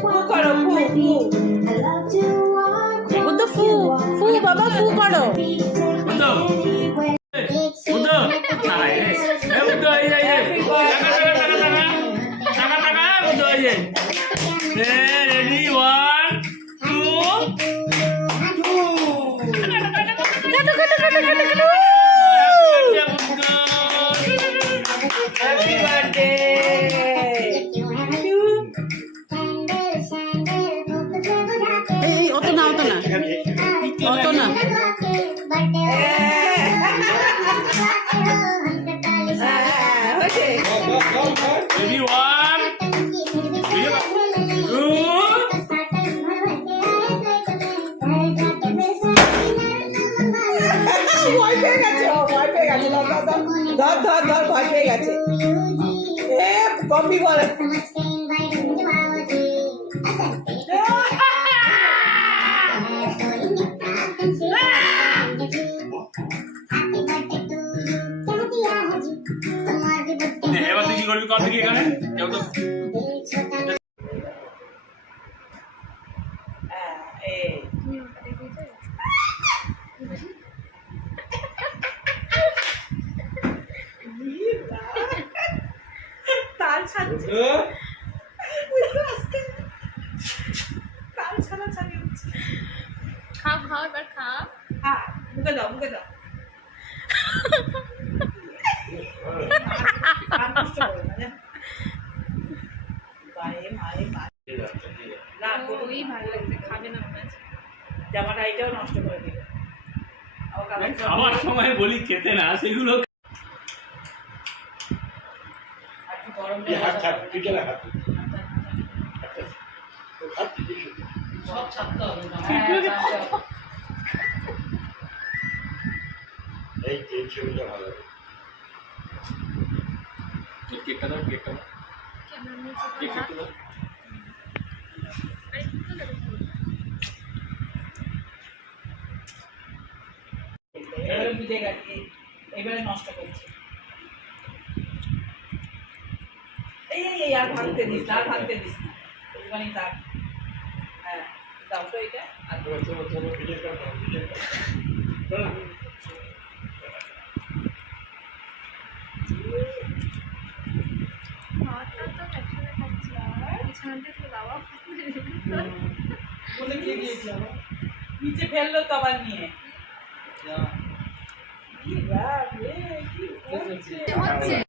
করো ফু ফু বুদ্ধ ফু ফু বাবা ফু করো Ready, 1, 2. Happy birthday এই অত না অত না অত না Ready, 1, 2. ভয় পেয়ে গেছে ভয় পেয়ে গেছে ধর ধর ধর ভয় পেয়ে গেছে কপি বলে এবার তুই কি করবি কর থেকে এখানে যাও তো তাল ছাড়ছে তাল ছাড়া ছাড়িয়ে উঠছে খাও খাও এবার খাও হ্যাঁ মুখে দাও মুখে দাও ওই ভালো লাগছে খাবে না মনে আছে জামাটা এটাও নষ্ট করে দিবে খাওয়ার সময় বলি খেতে না সেগুলো গরম সব ছাড়তে হবে না এই ছবিটা ভালো কেকটা দাও কেকটা দাও কেকটা দাও এবারে বুঝে গেছি এবারে নষ্ট করছি এই আর ভাঙতে দিস না আর ভাঙতে দিস না একটুখানি তার হ্যাঁ দাও তো এটা আর বলে দিয়ে দিয়েছি আবার নিচে ফেললো তো আবার নিয়ে কি করছে